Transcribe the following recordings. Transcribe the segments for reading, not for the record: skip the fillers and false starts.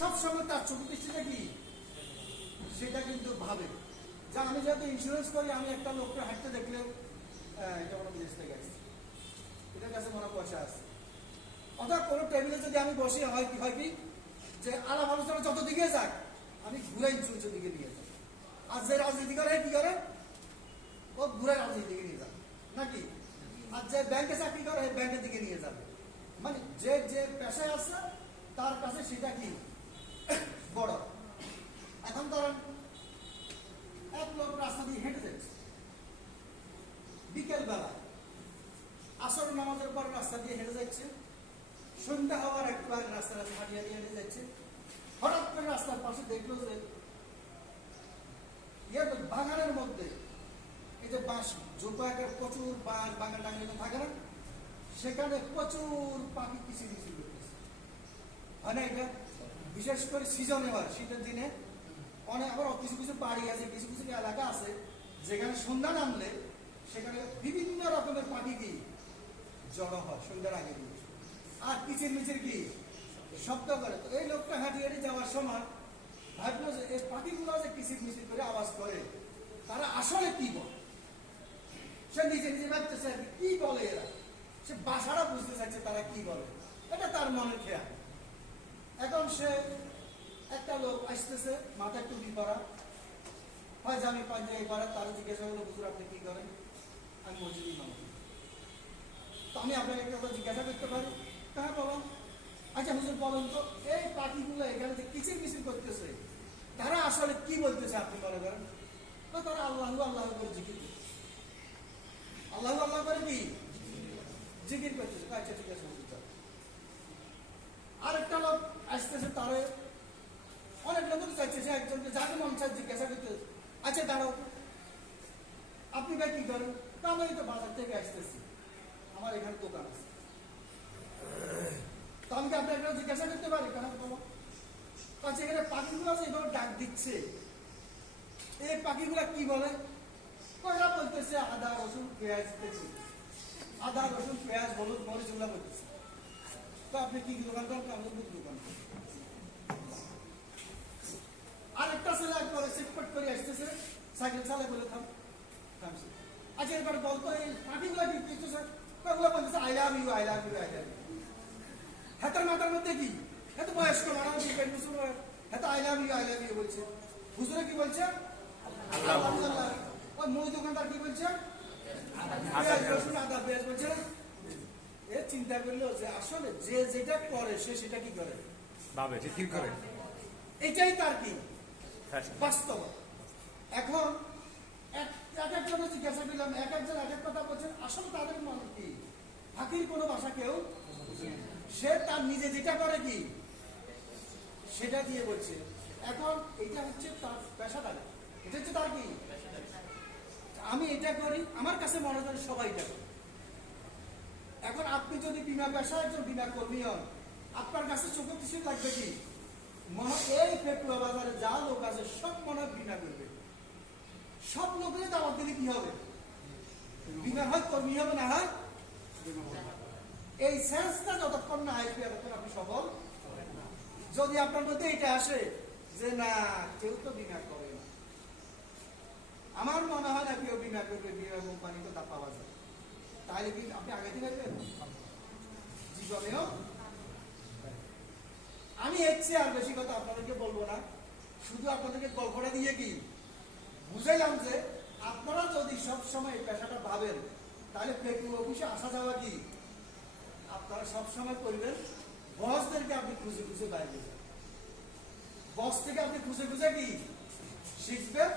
সবসময় তার চোখের দৃষ্টিটা কি সেটা কিন্তু ভাবে যে আমি যেহেতু ইন্স্যুরেন্স করি, আমি একটা লোককে হাঁটতে দেখলে এটা কোনো বিদেশ থেকে আসছে, এটার কাছে মনে পয়সা আছে। অর্থাৎ কোনো টেবিলে যদি আমি বসি হয় কি যে আলাপ আলোচনা যত দিকে যাক আমি ঘুরে ইন্স্যুরেন্সের দিকে নিয়ে যাই। আর যে রাজনীতি করে কি করে, ও ঘুরে রাজনীতির দিকে নিয়ে যাবে নাকি, আর যে ব্যাংকে চাকরি করে ব্যাংকের দিকে নিয়ে যাবে। মানে যে যে পেশায় আছে তার কাছে সেটা কি বড়। এখন ধরেন এক লোক রাস্তা দিয়ে হেঁটে যাচ্ছে বিকেল বেলা, আসর নামাজের পর রাস্তা দিয়ে হেঁটে যাচ্ছে, সন্ধ্যা হওয়ার একটু আগে রাস্তা হাঁটিয়ে হেঁটে যাচ্ছে। হঠাৎ করে রাস্তার পাশে দেখলো যে বাগানের মধ্যে এই যে বাঁশ জোপা একটা প্রচুর বাগান টাঙ্গানো থাকে না, সেখানে প্রচুর পাখি কিচির মিচির করতেছে। মানে এটা বিশেষ করে সিজনে হয়, শীতের দিনে অনেক। আবার কিছু কিছু বাড়ি আছে, কিছু কিছু এলাকা আছে যেখানে সন্ধ্যা নামলে সেখানে বিভিন্ন রকমের পাখি কি জড়ো হয় সন্ধ্যার আগে দিয়ে, আর কিচির মিচির কি শব্দ করে। তো এই লোকটা হাঁটি হাঁটি যাওয়ার সময় ভাবলো যে এই পাখিগুলো যে কিচির মিচির করে আওয়াজ করে তারা আসলে কি বলে। সে নিজে নিজে ভাবতেছে কি বলে এরা, সে বাসাটা বুঝতে চাইছে তারা কি বলে, এটা তার মনের খেয়াল। এখন সে একটা লোক আসতেছে মাথায় টুপি পরা, হয় জামি পাঞ্জাবি পরা, তারা জিজ্ঞাসা করলো হুজুর আপনি কি করেন? আমি মসজিদ ইমাম। তো আমি আপনাকে একটা কথা জিজ্ঞাসা করতে পারি? হ্যাঁ বাবা। আচ্ছা হুজুর বলেন তো এই পাখিগুলো এখানে যে কিচির মিচির করতেছে তারা আসলে কি বলতেছে আপনি মনে করেন? তো তারা আল্লাহ আল্লাহ করে জিকির করতেছে। আল্লাহ আল্লাহ করে কি জিকির করতেছে। আচ্ছা ঠিক আছে হুজুর। আরেকটা লোক আসতেছে, তারে অনেক লোক চাইছে, সে একজনকে যাকে মন চায় জিজ্ঞাসা করতে, আচ্ছা দাঁড়াও আপনি ভাই কি করেন? তা আমি তো বাজার থেকে আসতেছি, আমার এখানে দোকান আছে। তো আমি কি আপনাকে জিজ্ঞাসা করতে পারি কেন বাবা? আচ্ছা এখানে পাখিগুলো আছে এভাবে ডাক দিচ্ছে, এই পাখিগুলা কি বলে? কয়লা বলতেছে আদা রসুন পেঁয়াজ দিতেছি, আদা রসুন পেঁয়াজ হলুদ মরিচ গুলা বলতেছে। তো আপনি কি দোকান করেন? আমাদের বুক দোকান। আরেকটা ছেলে একবারে চিটপট করে আসতেছে, সাইকেল চালায় বলে থামছে। আচ্ছা এবার বলতো এই পাখিগুলা কি দিতেছে? ওগুলো বলতেছে I love you I love you I love you. হাতের মাথার মধ্যে কি এত বয়স্ক মারা এত আই লাভ ইউ বলছে। হুজুরে কি বলছে? ওই মুদি দোকানদার কি বলছে? আদা পেঁয়াজ বলছে। এ চিন্তা করলো যে আসলে যে যেটা করে সে সেটা কি করে ভাবে ঠিক করে, এটাই তার কি বাস্তব। এখন এক একজনের জিজ্ঞাসা করলাম, এক একজন এক এক কথা বলছেন, আসলে তাদের মনে কি ফাঁকির কোনো ভাষা কেউ, সে তার নিজে যেটা করে কি সেটা দিয়ে বলছে। এখন এটা হচ্ছে তার পেশাটা, এটা হচ্ছে তার কি আমি এটা করি, আমার কাছে মনে হয় সবাই এটা করে। এখন আপনি যদি বিমা পেশা একজন বিমা কর্মী হন, আপনার কাছে চোখে কিছু লাগবে কি এই পেটুয়া বাজারে যা লোক আছে সব মনে হয় বিমা করবে, সব লোকের দাওয়াত দিলে কি হবে? বিমা হয় কর্মী হবে না হয়। এই সেন্সটা যতক্ষণ না আসবে ততক্ষণ আপনি সফল। যদি আপনার মধ্যে এটা আসে যে না কেউ তো বিমা করে না, আমার মনে হয় না কেউ বিমা করবে, বিমা কোম্পানি তো তা পাওয়া যায়, তাহলে কি আপনি আগে থেকে জীবনেও। আমি এর চেয়ে আর বেশি কথা আপনাদেরকে বলবো না, শুধু আপনাদেরকে গল্পটা দিয়ে কি বুঝাইলাম যে আপনারা যদি সবসময় এই পেশাটা ভাবেন তাহলে পেটু অফিসে আসা যাওয়া কি আপনারা সবসময় করবেন। বসদেরকে আপনি খুঁজে খুঁজে বাইরে যান, বস থেকে আপনি খুঁজে খুঁজে কি শিখবেন।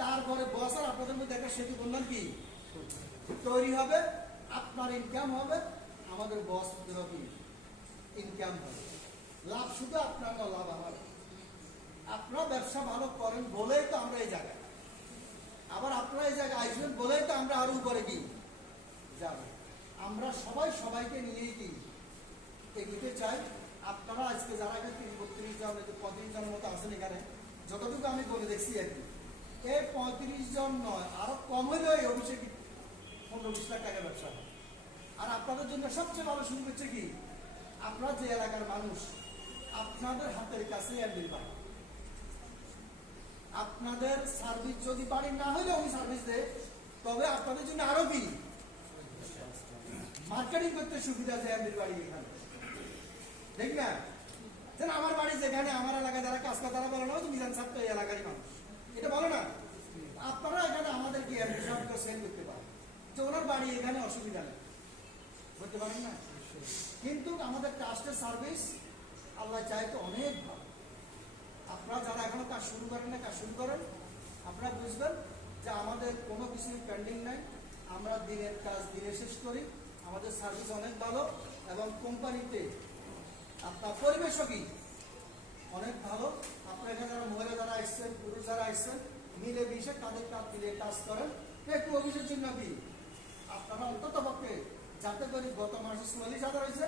তারপরে বস আর আপনাদের মধ্যে একটা সেতু বন্ধন কি তৈরি হবে, আপনার ইনকাম হবে, আমাদের বসদেরও কি ইনকাম হবে। লাভ শুধু আপনার না, লাভ আমার। আপনারা ব্যবসা ভালো করেন বলেই তো আমরা এই জায়গায়, আবার আপনারা এই জায়গায় আসবেন বলেই তো আমরা আরো উপরে কি যাব। আমরা সবাই সবাইকে নিয়েই কি এগিয়ে চাই। আপনারা আজকে যারা এখানে ৩০-৩২ জন ৩৫ জনের মতো আছেন এখানে, যতটুকু আমি বলে দেখছি আর কি, এই ৩৫ জন নয় আরো কম হলেও এই অফিসে ১৫-২০ লাখ টাকা ব্যবসা হয়। আর আপনাদের জন্য সবচেয়ে ভালো শুরু হচ্ছে কি আপনারা যে এলাকার মানুষ, আপনাদের হাতের কাছে এমবির বাড়ি। আপনাদের সার্ভিস যদি বাড়ি না হলে উনি সার্ভিস দেয়, তবে আপনাদের জন্য আরো কি মার্কেটিং করতে সুবিধা আছে এমবির বাড়ি এখানে। ঠিক না? যেন আমার বাড়ি যেখানে, আমার এলাকায় যারা কাজ করে তারা বলে না তুমি মিজান সাহেব তো এই এলাকারই মানুষ, এটা বলে না। আপনারা এখানে আমাদেরকে এমবি সাহেবকে সেল করতে পারেন যে ওনার বাড়ি এখানে, অসুবিধা নেই, বলতে পারেন না। কিন্তু আমাদের ট্রাস্টের সার্ভিস আল্লাহ চায় তো অনেক ভালো। আপনারা যারা এখনো কাজ শুরু করেন না, কাজ শুরু করেন। আপনারা বুঝবেন যে আমাদের কোনো কিছুই পেন্ডিং নাই, আমরা দিনের কাজ দিনে শেষ করি, আমাদের সার্ভিস অনেক ভালো, এবং কোম্পানিতে আপনার পরিবেশও কি অনেক ভালো। আপনার এখানে যারা মহিলা যারা আসছেন, পুরুষ যারা আসছেন, মিলে মিশে তাদের কাজ দিলে কাজ করেন। একটু অফিসের জন্য কি আপনারা অন্তত পক্ষে যাতে করে গত মাসে 44,000 হয়েছে,